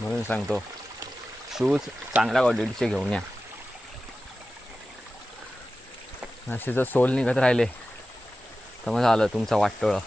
म्हणून सांगतो शूज चांगल्या क्वालिटीचे घेऊन या. असे जर सोल निघत राहिले तर मग झालं तुमचं वाटोळं.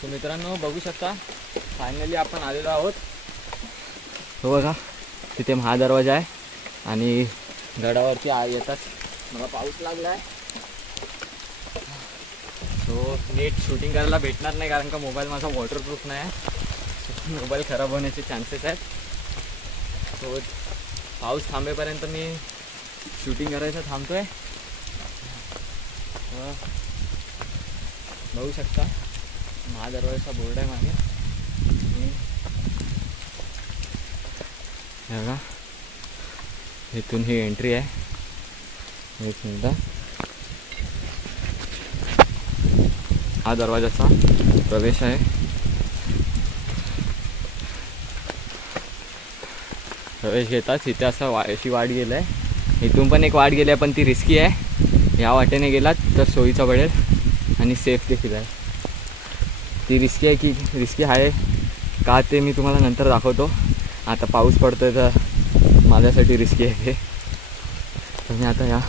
सो मित्रांनो बघू शकता फायनली आपण आलेलो आहोत. हो बघा तिथे महादरवाजा आहे आणि गडावरती येताच मला पाऊस लागला आहे. सो नीट शूटिंग करायला भेटणार नाही कारण का मोबाईल माझा वॉटरप्रूफ नाही आहे. मोबाईल खराब होण्याचे चान्सेस आहेत. सो पाऊस थांबेपर्यंत मी शूटिंग करायचं थांबतोय. बघू शकता महादरवाजाचा बोर्ड आहे मागे. बघा इथून ही एंट्री आहे. एक मिनिट. हा दरवाजाचा प्रवेश आहे. प्रवेश घेताच इथे असा अशी वाट गेलं आहे. इथून पण एक वाट गेली आहे पण ती रिस्की आहे. या वाटेने गेलात तर सोयीचा पडेल आणि सेफ देखील आहे. ती रिस्की आहे की रिस्की आहे का ते मी तुम्हाला नंतर दाखवतो. आता पाऊस पडतोय तर माझ्यासाठी रिस्की आहे ते. तर मी आता या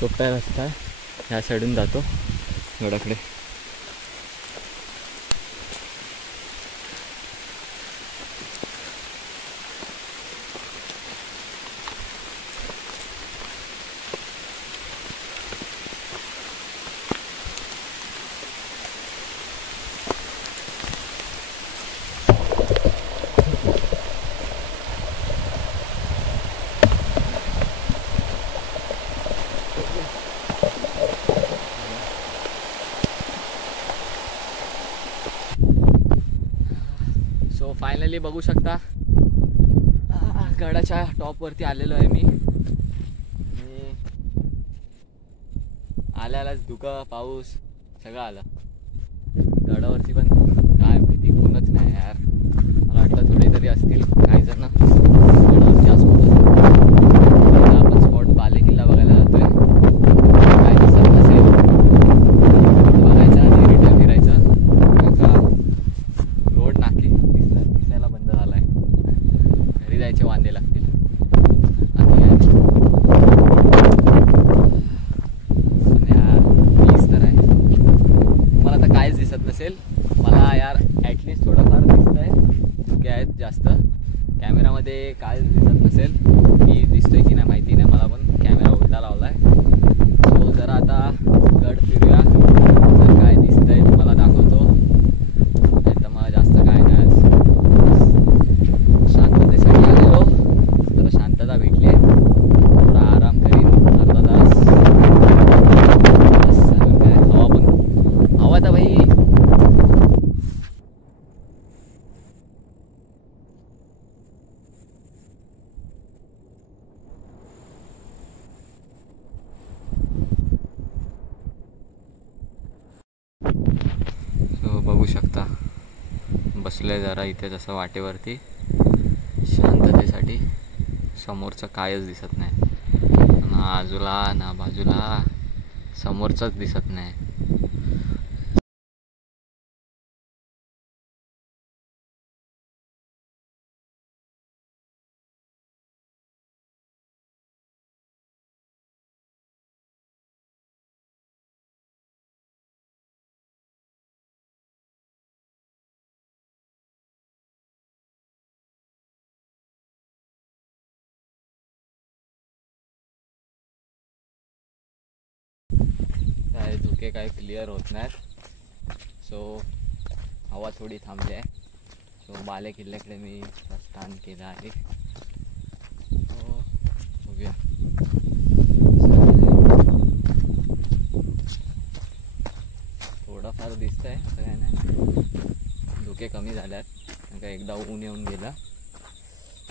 सोपा रस्ता आहे ह्या साईडून जातो गडाकडे. सो फायनली बघू शकता गडाच्या टॉपवरती आलेलो आहे मी. आल्यालाच धुकं पाऊस सगळं आलं. गडावरती पण काय माहिती कोणच नाही यार. मला वाटलं थोडे तरी असतील काही जण गडावरती असतो. आपण स्पॉट बालेकिल्ला बघायला जातोय. काय दिसत नसेल बघायचं आणि रिटर्न फिरायचं. रोड नाकी दिसायला बंद झाला आहे. घरी जायचे वांदे लागतील. पीस तर आहे. मला आता काहीच दिसत नसेल. मला यार ॲटलिस्ट थोडंफार दिसत आहे. धुके आहेत जास्त. कॅमेरामध्ये काहीच दिसत नसेल. मी दिसतोय की नाही माहिती नाही. मला पण कॅमेरा उलटा लावला आहे. सो जरा आता गड फिरूया. जर काय दिसतंय तुम्हाला दाखवतो. नाही तर मला जास्त काय नाही. शांततेसाठी आलेलो जरा शांतता भेटली आहे. थोडा आराम करीन अर्धा तास. हवा पण हवा तर भाई बघू शकता बसले जरा इथे जसं वाटेवरती शांततेसाठी. समोरचं कायच दिसत नाही. ना आजूला ना बाजूला समोरचंच दिसत नाही. काय धुके काय क्लिअर होत नाहीत. सो हवा थोडी थांबली आहे. सो बाले किल्ल्याकडे मी प्रस्थान केलं आहे. सो बघूया. थोडंफार दिसतं आहे, असं काय नाही. धुके कमी झाल्यात कारण का एकदा ऊन येऊन गेला.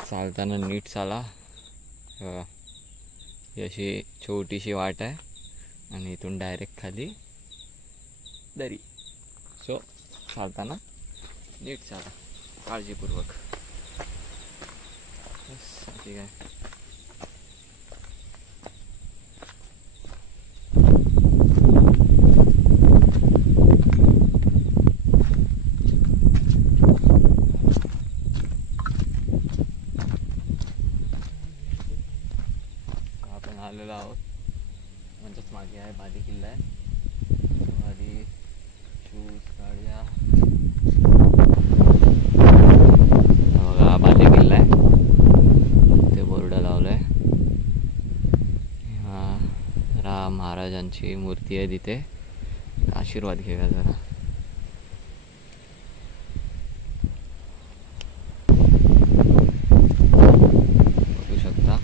चालताना नीट चाला. ही अशी छोटीशी वाट आहे आणि इथून डायरेक्ट खाली दरी. सो चालताना नीट चाला, काळजीपूर्वक. बस ठीक आहे. आपण आलेलो आहोत म्हणजेच मागे आहे बाले किल्ला आहे. आधी शूज काढूया. बघा बाले किल्ला आहे, ते बोर्ड लावलं आहे. हा राम महाराजांची मूर्ती आहे तिथे. आशीर्वाद घेऊया जरा. बघू शकता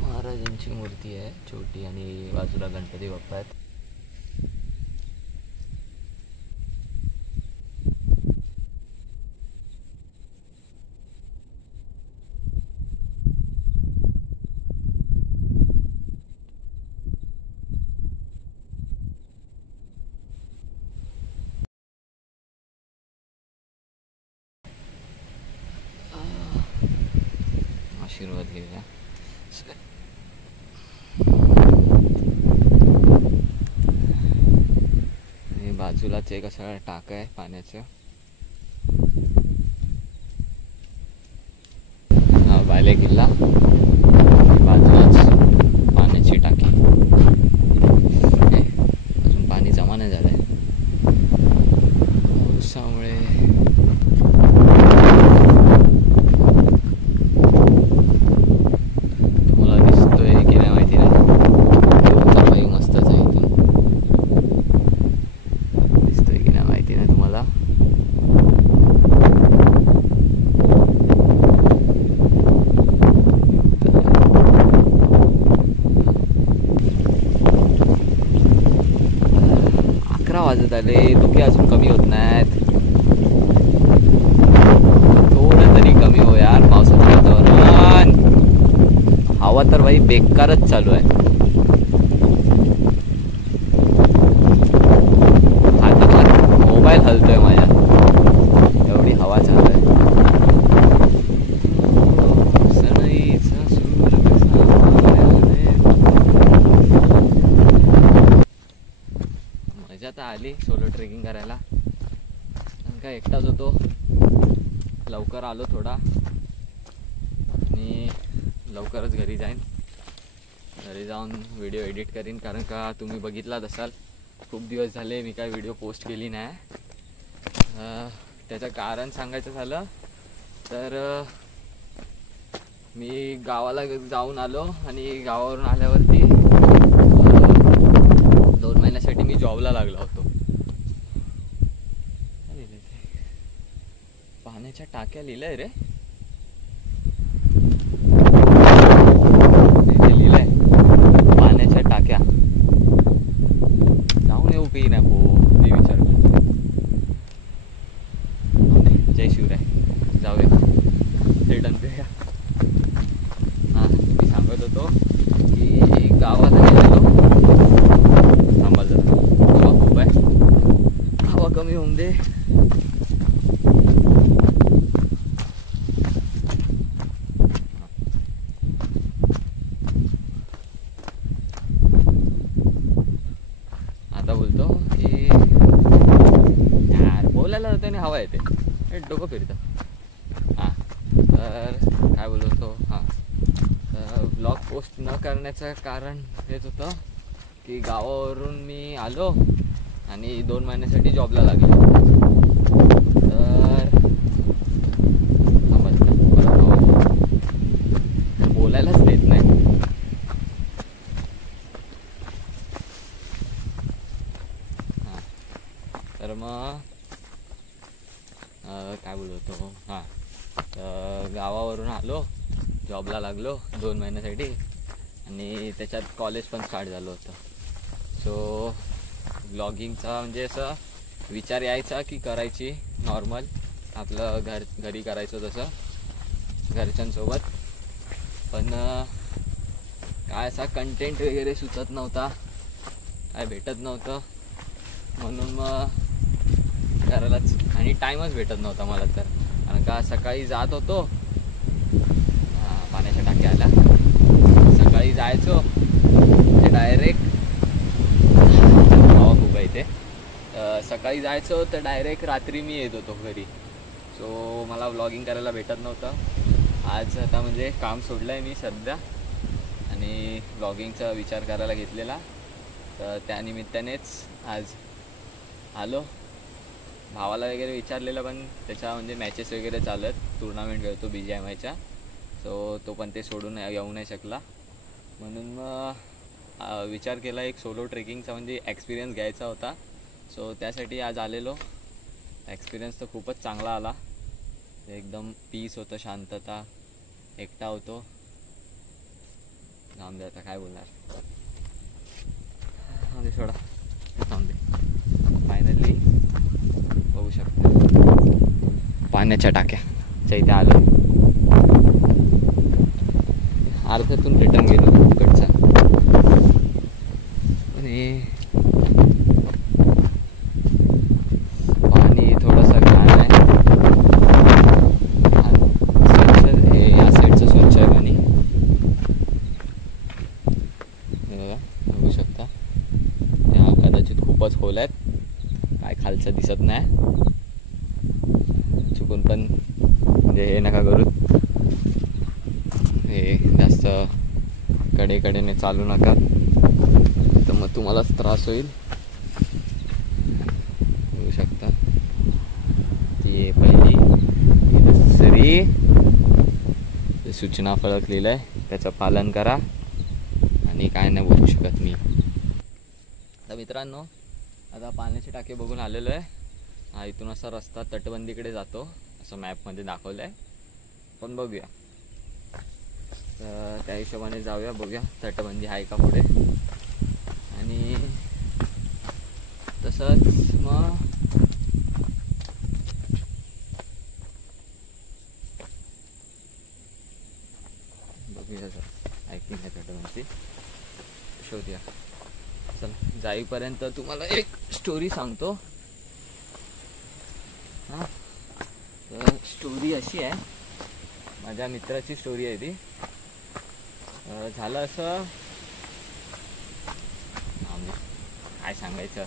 महाराजांची मूर्ती आहे छोटी आणि बाजूला गणपती बाप्पा आहेत. आशीर्वाद घेऊया. आणि बाजूलाच एक असा टाका आहे पाण्याचं. हा बाले किल्ला, बाजूलाच पाण्याची टाकी. अजून पाणी जमा नाही झालंय पावसामुळे. वाजत आले, धुके अजून कमी होत नाहीत. थोडं तरी कमी हो यार पावसाचं वातावरण. हवा तर भाई बेकारच चालू आहे. हातात मोबाईल हलतोय माझ्या, एवढी हवा चालू आहे. आता आली सोलो ट्रेकिंग करायला. काय एकटाच होतो, लवकर आलो थोडा आणि लवकरच घरी जाईन. घरी जाऊन व्हिडिओ एडिट करीन कारण का तुम्ही बघितलाच असाल खूप दिवस झाले मी काय व्हिडिओ पोस्ट केली नाही. त्याचं कारण सांगायचं झालं तर मी गावाला जाऊन आलो आणि गावावरून आल्यावरती 2 महिन्यासाठी मी जॉबला लागलो होतो. पाण्याच्या टाक्या लिहिलंय रे, लिहिलंय पाण्याच्या टाक्या. जाऊन येऊ पी ना हो ते विचारतो. जय शिवराय, जाऊया रिटर्न करूया. हां मी सांगत होतो की गावाला गेलो. थांबा जरा, हवा खूप आहे, हवा कमी होऊन दे. आता बोलतो की यार बोलायला होतं आणि हवा येते, डोकं फिरतं. हां तर काय बोलतो. हां ब्लॉग पोस्ट न करण्याचं कारण हेच होतं की गावावरून मी आलो आणि 2 महिन्यासाठी जॉबला लागलो. तर बोलायलाच देत नाही. काय बोलतो हां, गावावरून आलो, जॉबला लागलो 2 महिन्यासाठी आणि त्याच्यात कॉलेज पण स्टार्ट झालं होतं. सो ब्लॉगिंगचा म्हणजे असं विचार यायचा की करायची नॉर्मल आपलं घरी करायचं तसं घरच्यांसोबत, पण काय असा कंटेंट वगैरे सुचत नव्हता, काय भेटत नव्हतं, म्हणून मग करायलाच आणि टाईमच भेटत नव्हता मला तर. कारण का सकाळी जात होतो पाण्याच्या टाक्याला, सकाळी जायचो ते डायरेक्ट हवा खूप आहे ते, सकाळी जायचो तर डायरेक्ट रात्री मी येत होतो घरी. सो मला व्लॉगिंग करायला भेटत नव्हतं. आज आता म्हणजे काम सोडलं आहे मी सध्या आणि व्लॉगिंगचा विचार करायला घेतलेला, तर त्यानिमित्तानेच आज आलो. भावाला वगैरे विचारलेलं, पण त्याच्या म्हणजे मॅचेस वगैरे चालत, टुर्नामेंट खेळतो BGMIच्या, सो तो पण ते सोडून येऊ नाही शकला. म्हणून मग विचार केला एक सोलो ट्रेकिंगचा म्हणजे एक्सपिरियन्स घ्यायचा होता. सो त्यासाठी आज आलेलो. एक्सपिरियन्स तर खूपच चांगला आला, एकदम पीस होतं, शांतता, एकटा होतो. जाऊन दे आता काय बोलणार, म्हणजे सोडा जाऊन दे. फायनली बघू शकता पाण्याच्या टाक्याच्या इथे आलो. अर्ध्यातून रिटर्न गेलो तिकडचा आणि पाणी थोडंसं घाण आहे, स्वच्छ हे या साईडचं स्वच्छ आहे पाणी. बघू शकता त्या कदाचित खूपच खोल आहेत, काय खालचं दिसत नाही. चुकून पण म्हणजे हे नका करू, हे जास्त कडेकडेने चालू नका, तर मग तुम्हालाच त्रास होईल. बघू शकता ती पहिली दुसरी सूचना फलक लिहिलं आहे, त्याचं पालन करा आणि काय नाही बोलू शकत मी. तर मित्रांनो, आता पाण्याची टाकी बघून आलेलो आहे. हा इथून असा रस्ता तटबंदीकडे जातो असं मॅपमध्ये दाखवलं आहे, पण बघूया तर त्या हिशोबाने जाऊया, बघूया तटबंदी आहे का पुढे. आणि तसंच मग बघूया सर ऐकून आहे तटबंदी, शोधूया. चल जाईपर्यंत तुम्हाला एक स्टोरी सांगतो. हां, तर स्टोरी अशी आहे, माझ्या मित्राची स्टोरी आहे ती. झालं असं, काय सांगायचं,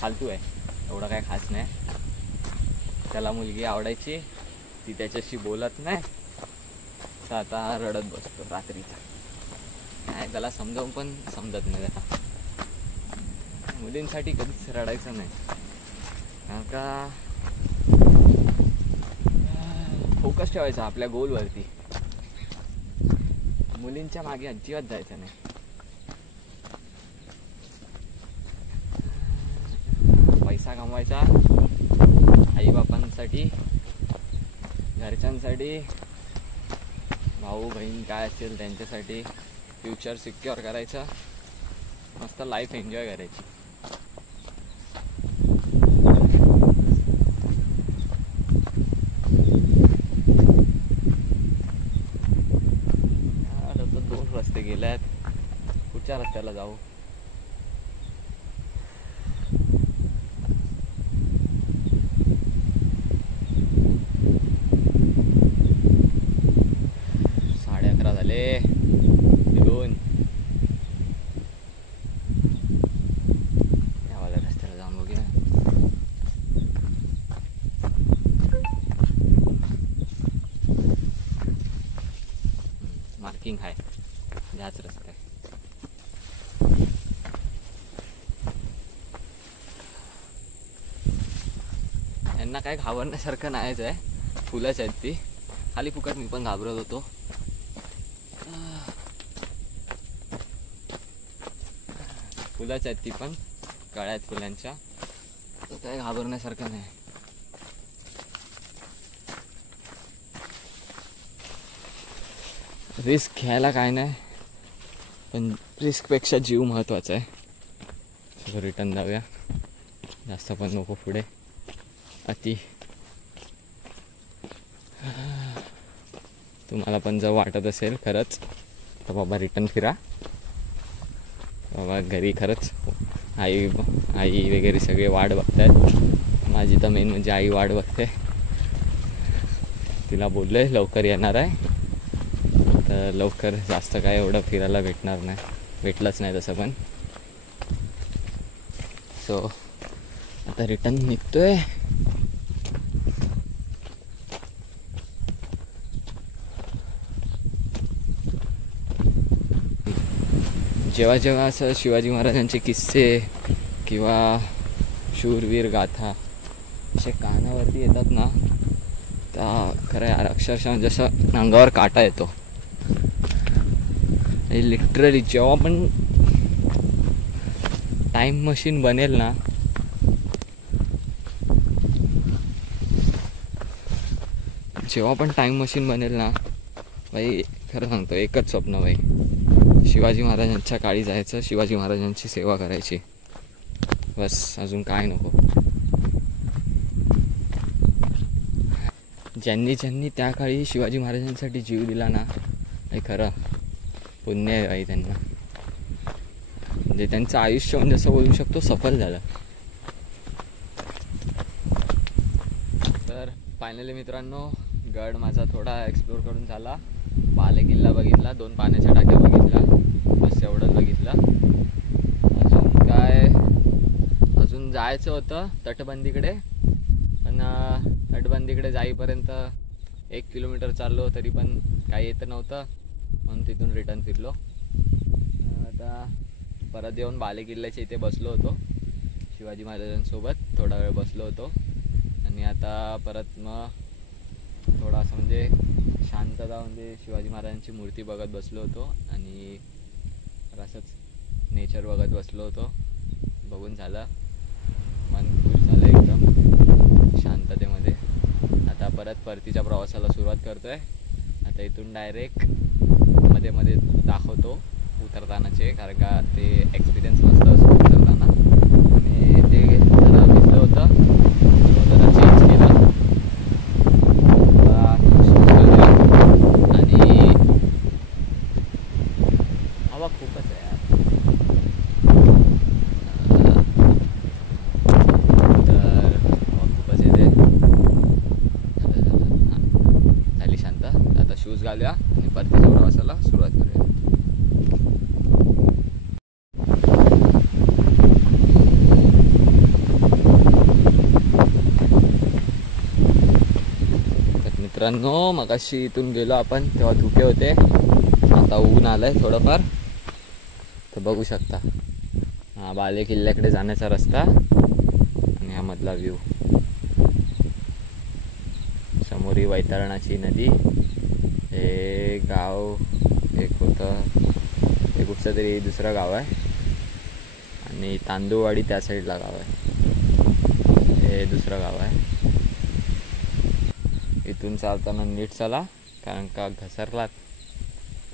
फालतू आहे, एवढं काय खास नाही. त्याला मुलगी आवडायची, ती त्याच्याशी बोलत नाही, तर आता रडत बसतो रात्रीचा. काय त्याला समजावून पण समजत नाही त्याला. मुलींसाठी कधीच रडायचं नाही, कारण का फोकस ठेवायचा आपल्या गोलवरती, मुलींच्या मागे अजिबात जायचं नाही. पैसा कमवायचा, आईबापांसाठी, घरच्यांसाठी, भाऊ बहीण काय असेल त्यांच्यासाठी, फ्युचर सिक्युअर करायचं, मस्त लाईफ एन्जॉय करायची. दोन रस्ते गेले आहेत, कुठच्या रस्त्याला जाऊ. मार्किंग आहे, ह्याच रस्ते. यांना काय घाबरण्यासारखं नाहीच आहे, फुलंच आहेत ती. खाली फुकट मी पण घाबरत होतो. फुलंच आहेत ती पण, कळ्या आहेत फुलांच्या, तर काय घाबरण्यासारखं नाही. रिस्क घ्यायला काय नाही, पण रिस्कपेक्षा जीव महत्त्वाचा आहे. सो रिटर्न जाऊया, जास्त पण नको पुढे अति. तुम्हाला पण जर वाटत असेल खरंच तर बाबा रिटर्न फिरा बाबा. घरी खरंच आई आई वगैरे सगळे वाट बघत आहेत. माझी तर मेन म्हणजे आई वाट बघते. तिला बोललो आहे लवकर येणार आहे, तर लवकर जास्त काय एवढं फिरायला भेटणार नाही, भेटलंच नाही तसं पण. सो आता रिटर्न निघतोय. जेव्हा जेव्हा असं शिवाजी महाराजांचे किस्से किंवा शूरवीर गाथा असे कानावरती येतात ना, तर खरं यार अक्षरशः जसं अंगावर काटा येतो. लिटरली जेव्हा पण टाईम मशीन बनेल ना, बाई खरं सांगतो एकच स्वप्न बाई, शिवाजी महाराजांच्या काळी जायचं, शिवाजी महाराजांची सेवा करायची, बस अजून काय नको. ज्यांनी ज्यांनी त्या काळी शिवाजी महाराजांसाठी जीव दिला ना, हे खरं पुण्य आहे बाई त्यांना. म्हणजे त्यांचं आयुष्य म्हणजे असं बोलू शकतो सफल झालं. तर फायनली मित्रांनो गड माझा थोडा एक्सप्लोर करून झाला. बाले किल्ला बघितला, 2 पाण्याच्या टाक्या बघितल्या, बस एवढंच बघितलं. अजून जायचं होतं तटबंदीकडे, पण तटबंदीकडे जाईपर्यंत 1 किलोमीटर चाललो तरी पण काही येत नव्हतं, म्हणून तिथून रिटर्न फिरलो. आता परत येऊन बाले किल्ल्याच्या इथे बसलो होतो, शिवाजी महाराजांसोबत थोडा वेळ बसलो होतो. आणि आता परत मग थोडा असं म्हणजे शांतता, म्हणजे शिवाजी महाराजांची मूर्ती बघत बसलो होतो आणि असंच नेचर बघत बसलो होतो. बघून झालं, मन खुश झालं एकदम शांततेमध्ये. आता परत परतीच्या प्रवासाला सुरुवात करतो आहे. आता इथून डायरेक्ट मध्ये मध्ये दाखवतो उतरतानाचे, कारण का ते एक्सपिरियन्स मस्त असतो उतरताना. आणि ते जरा भिजलं होतं, जरा चेंज केलं आणि हवा खूपच आहे यार. तर हवा खूपच येते. झाली शांत. आता शूज घालूया आणि परतीच्या प्रवासाला सुरुवात करूया. मित्रांनो मगाशी इथून गेलो आपण तेव्हा धुके होते, आता ऊन आलंय थोडंफार. तर बघू शकता हा बाले किल्ल्याकडे जाण्याचा रस्ता आणि हा मधला व्ह्यू. समोरी वैतरणाची नदी. हे गाव एक होतं, हे कुठचं तरी दुसरं गाव आहे, आणि तांदूळवाडी त्या साईडला गाव आहे, हे दुसरं गाव आहे. इथून चालताना नीट चाला, कारण का घसरलात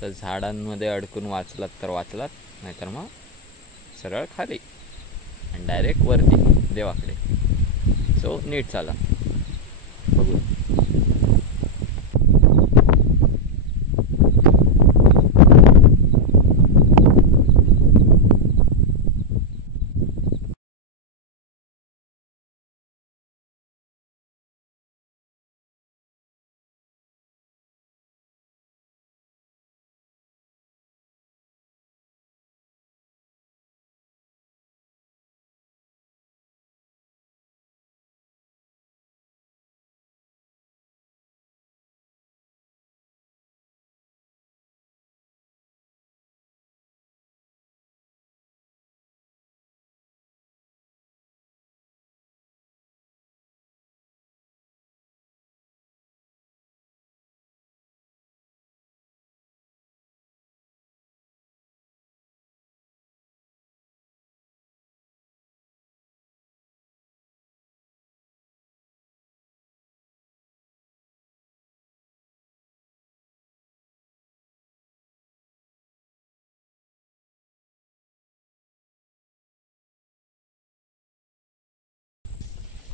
तर झाडांमध्ये अडकून वाचलात तर वाचलात, नाहीतर मग सरळ खाली आणि डायरेक्ट वरती देवाकडे. सो नीट चाला. बघू.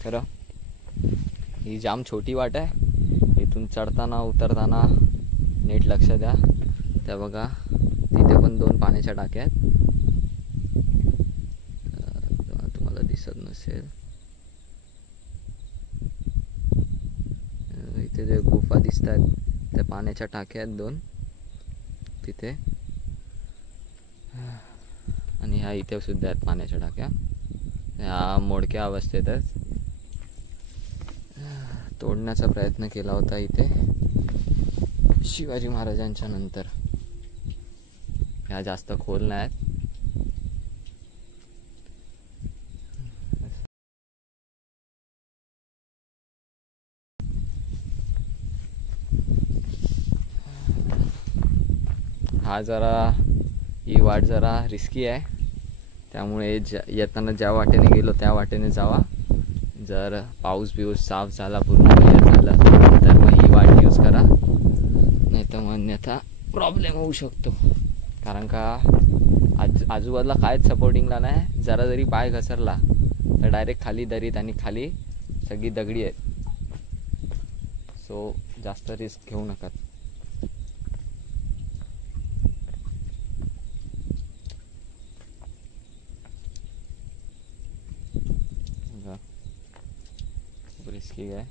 खरं ही जाम छोटी वाट आहे. इथून चढताना उतरताना नीट लक्ष द्या. त्या बघा तिथे पण 2 पाण्याच्या टाक्या आहेत. तुम्हाला दिसत नसेल, इथे जे गुफा दिसत आहेत त्या पाण्याच्या टाक्या आहेत 2 तिथे. आणि ह्या इथे सुद्धा आहेत पाण्याच्या टाक्या. ह्या मोडक्या अवस्थेत आहेत. तोडण्याचा प्रयत्न केला होता इथे शिवाजी महाराजांच्या नंतर. ह्या जास्त खोल नाही आहेत. ही वाट जरा रिस्की आहे, त्यामुळे येताना ज्या वाटेने गेलो त्या वाटेने जावा. जर पाऊस बिऊस साफ झाला, पूर्ण क्लिअर झालं तर मग ही वाट यूज करा, नाही तर मग अन्यथा प्रॉब्लेम होऊ शकतो. कारण का आजूबाजूला कायच सपोर्टिंगला नाही. जरा जरी पाय घसरला तर डायरेक्ट खाली दरीत, आणि खाली सगळी दगडी आहेत. सो जास्त रिस्क घेऊ नका. रिस्की आहे.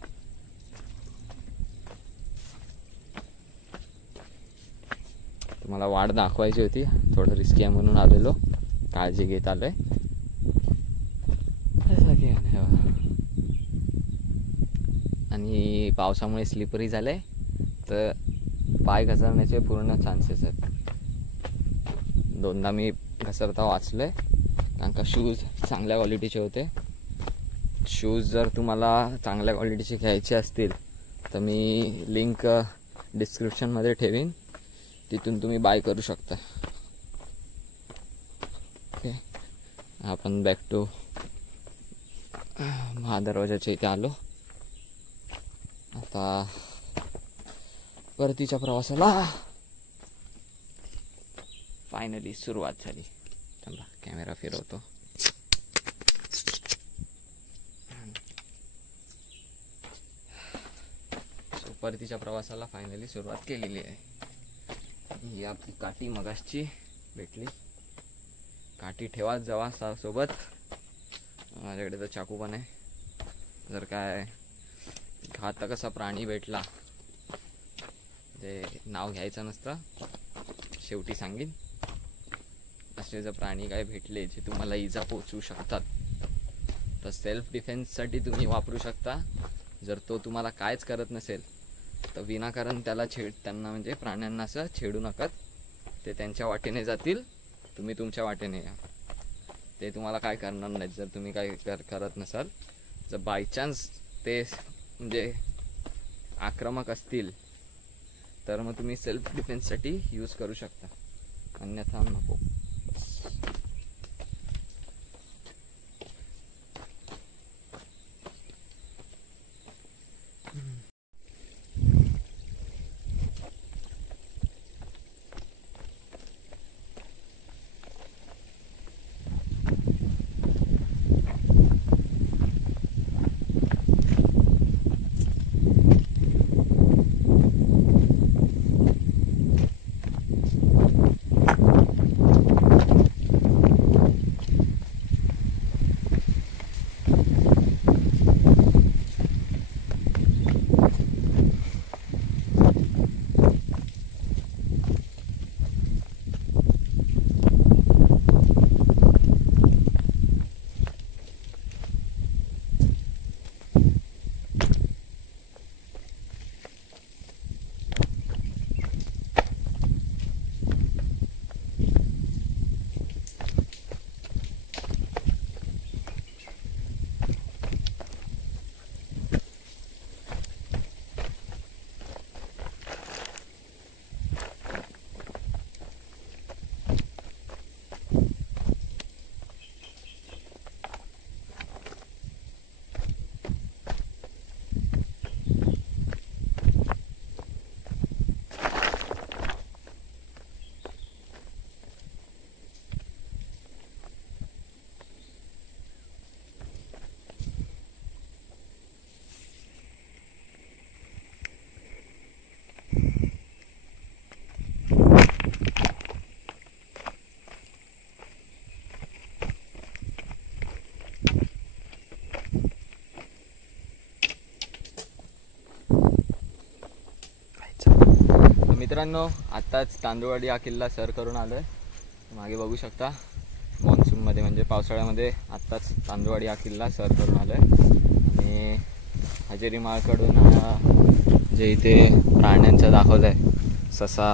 तुम्हाला वाट दाखवायची होती, थोडं रिस्की आहे म्हणून आलेलो, काळजी घेत आलोय. आणि पावसामुळे स्लिपरी झालंय तर पाय घसरण्याचे पूर्ण चान्सेस आहेत. 2दा मी घसरता वाचलोय, कारण का शूज चांगल्या क्वालिटीचे होते. शूज जर तुम्हाला चांगल्या क्वालिटीचे घ्यायचे असतील तर मी लिंक डिस्क्रिप्शनमध्ये ठेवीन, तिथून तुम्ही बाय करू शकता. ओके, आपण बॅक टू महादरवाजाच्या इथे आलो. आता परतीच्या प्रवासाला फायनली सुरुवात झाली. चला कॅमेरा फिरवतो. परतीच्या प्रवासाला फायनली सुरुवात केलेली आहे. ही आपली काठी मगासची भेटली. काठी ठेवा जवा सोबत. माझ्याकडे तर चाकू पण आहे. जर काय घातक असा प्राणी भेटला ते नाव घ्यायचं नसतं, शेवटी सांगेन. असे जर प्राणी काय भेटले जे तुम्हाला इजा पोचवू शकतात तर सेल्फ डिफेन्ससाठी तुम्ही वापरू शकता. जर तो तुम्हाला कायच करत नसेल तर विनाकारण त्यांना म्हणजे प्राण्यांना असं छेडू नका. ते त्यांच्या वाटेने जातील, तुम्ही तुमच्या वाटेने या. ते तुम्हाला काय करणार नाहीत जर तुम्ही काय करत नसाल. जर बाय चान्स ते म्हणजे आक्रमक असतील तर मग तुम्ही सेल्फ डिफेन्ससाठी यूज करू शकता, अन्यथा नको. मित्रांनो आत्ताच तांदूळवाडी हा किल्ला सर करून आलो आहे. मागे बघू शकता मान्सूनमध्ये म्हणजे पावसाळ्यामध्ये आत्ताच तांदूळवाडी हा किल्ला सर करून आलो आहे. आणि हजेरी माळकडून जे इथे प्राण्यांचं दाखवलं आहे ससा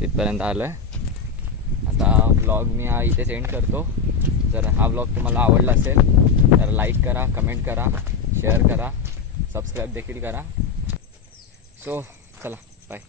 तिथपर्यंत आलो आहे. आता ब्लॉग मी हा इथे सेंड करतो. जर हा ब्लॉग तुम्हाला आवडला असेल तर लाईक करा, कमेंट करा, शेअर करा, सबस्क्राईब देखील करा. सो चला बाय.